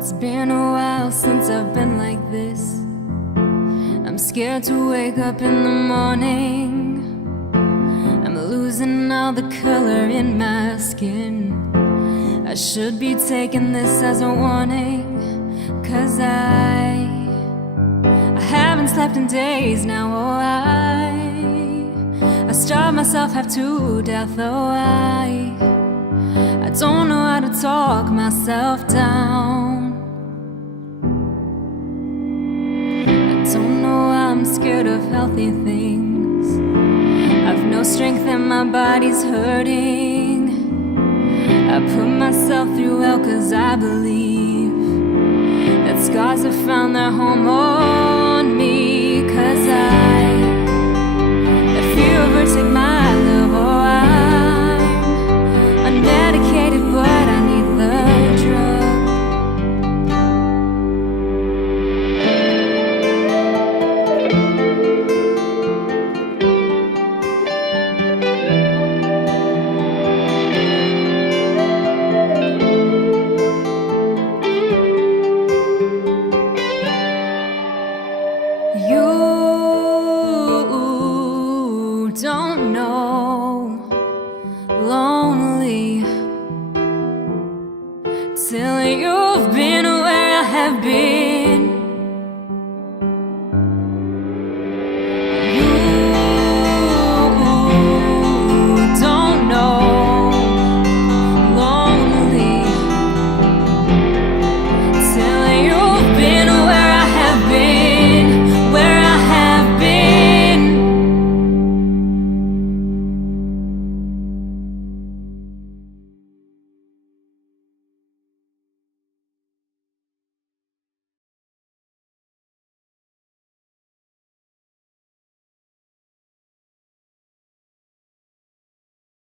It's been a while since I've been like this. I'm scared to wake up in the morning. I'm losing all the color in my skin. I should be taking this as a warning, 'cause I haven't slept in days now. Oh, I starve myself half to death. Oh, I don't know how to talk myself down. I don't know why I'm scared of healthy things. I've no strength and my body's hurting. I put myself through hell 'cause I believe that scars have found their home on me. 'Cause the fear overtake my love. Oh, I'm unmedicated, but I need the drug. You don't know lonely till you've been where I have been.